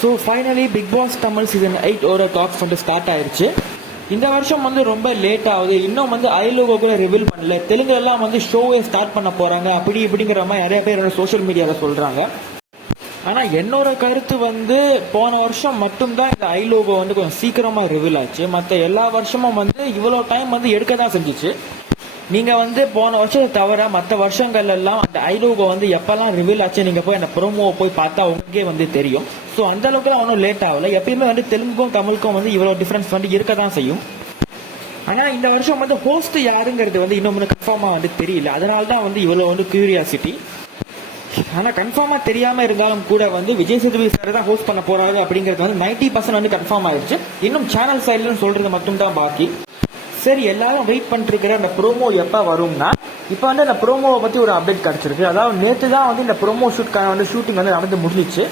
So finally Bigg Boss Tamil season 8 ஓட tax வந்து start ஆயிடுச்சு. இந்த வருஷம் வந்து ரொம்ப லேட் ஆகுது. இன்னும் வந்து ஐலோகோ கூட ரிவீல் பண்ணல. தெலுங்குலாம் வந்து ஷோவே ஸ்டார்ட் பண்ண போறாங்க அப்படி இப்படிங்கிற மாதிரி நிறைய பேர் சோஷியல் மீடியாவில் சொல்றாங்க. ஆனால் என்னோட கருத்து வந்து போன வருஷம் மட்டும்தான் இந்த ஐலோகோ வந்து கொஞ்சம் சீக்கிரமாக ரிவீல் ஆச்சு. மற்ற எல்லா வருஷமும் வந்து இவ்வளோ டைம் வந்து எடுக்க தான் செஞ்சிச்சு. நீங்கள் வந்து போன வருஷத்தை தவிர மற்ற வருஷங்கள் எல்லாம் அந்த ஐலோகோ வந்து எப்பெல்லாம் ரிவீல் ஆச்சு நீங்கள் போய் அந்த ப்ரோமோவை போய் பார்த்தா உங்களுக்கே வந்து தெரியும். ஸோ அந்த அளவுக்குலாம் ஒன்றும் லேட் ஆகல. எப்பயுமே வந்து தெலுங்குக்கும் தமிழுக்கும் வந்து இவ்வளோ டிஃப்ரென்ஸ் வந்து இருக்க தான் செய்யும். ஆனால் இந்த வருஷம் வந்து ஹோஸ்ட் யாருங்கிறது வந்து இன்னும் கன்ஃபார்மாக வந்து தெரியல. அதனால தான் வந்து இவ்வளோ வந்து கியூரியாசிட்டி. ஆனால் கன்ஃபார்மாக தெரியாமல் இருந்தாலும் கூட வந்து விஜய் சேதுபதி சார் தான் ஹோஸ்ட் பண்ண போறாரு அப்படிங்கிறது வந்து 90% வந்து கன்ஃபார்ம் ஆயிடுச்சு. இன்னும் சேனல் சைட்லன்னு சொல்றது மட்டும்தான் பாக்கி. சரி, எல்லாரும் வெயிட் பண்ணிருக்கிற அந்த ப்ரோமோ எப்போ வரும்னா, இப்போ வந்து அந்த ப்ரோமோவை பற்றி ஒரு அப்டேட் கிடச்சிருக்கு. அதாவது நேற்று தான் வந்து இந்த ப்ரோமோ ஷூட்கான வந்து ஷூட்டிங் வந்து நடந்து முடிஞ்சிச்சு.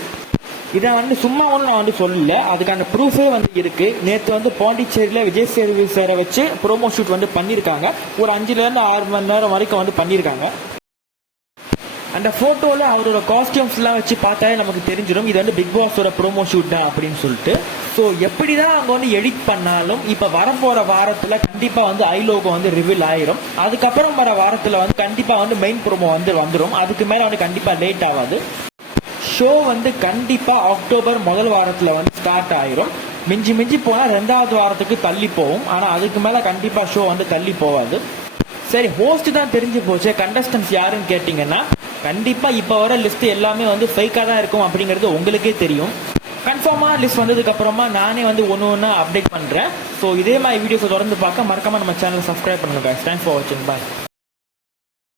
இதை வந்து சும்மா ஒன்று நான் வந்து சொல்லல, அதுக்கான ப்ரூஃபே வந்து இருக்கு. நேற்று வந்து பாண்டிச்சேரியில் விஜய் சேதுபதி சாரை வச்சு ப்ரோமோ ஷூட் வந்து பண்ணியிருக்காங்க. ஒரு 5லேருந்து 6 மணி நேரம் வரைக்கும் வந்து பண்ணியிருக்காங்க. அந்த ஃபோட்டோவில் அவரோட காஸ்டியூம்ஸ்லாம் வச்சு பார்த்தாலே நமக்கு தெரிஞ்சிடும் இது வந்து பிக் பாஸோட ப்ரோமோ ஷூட் தான் அப்படின்னு சொல்லிட்டு. ஸோ எப்படி தான் அவங்க வந்து எடிட் பண்ணாலும் இப்போ வரப்போகிற வாரத்தில் கண்டிப்பாக வந்து ஐலோகோ வந்து ரிவீல் ஆயிரும். அதுக்கப்புறம் வர வாரத்தில் வந்து கண்டிப்பாக வந்து மெயின் ப்ரோமோ வந்து வந்துடும். அதுக்கு மேலே வந்து கண்டிப்பாக லேட் ஆகாது. ஷோ வந்து கண்டிப்பாக அக்டோபர் முதல் வாரத்தில் வந்து ஸ்டார்ட் ஆயிரும். மிஞ்சி மிஞ்சி போனால் 2வது வாரத்துக்கு தள்ளி போகும். ஆனால் அதுக்கு மேலே கண்டிப்பாக ஷோ வந்து தள்ளி போகாது. சரி, ஹோஸ்ட் தான் தெரிஞ்சு போச்சு. கண்டஸ்டன்ஸ் யாருன்னு கேட்டிங்கன்னா கண்டிப்பாக இப்போ வர லிஸ்ட் எல்லாமே வந்து ஃபேக்காக தான் இருக்கும் அப்படிங்கிறது உங்களுக்கே தெரியும். கன்ஃபார்மாக லிஸ்ட் வந்ததுக்கப்புறமா நானே வந்து ஒன்று ஒன்றா அப்டேட் பண்ணுறேன். ஸோ இதே மாதிரி வீடியோஸை தொடர்ந்து பார்க்க மறக்காமல் நம்ம சேனல் சப்ஸ்கிரைப் பண்ணுங்க. தேங்க்ஸ் ஃபார் வாட்சிங். பாய்.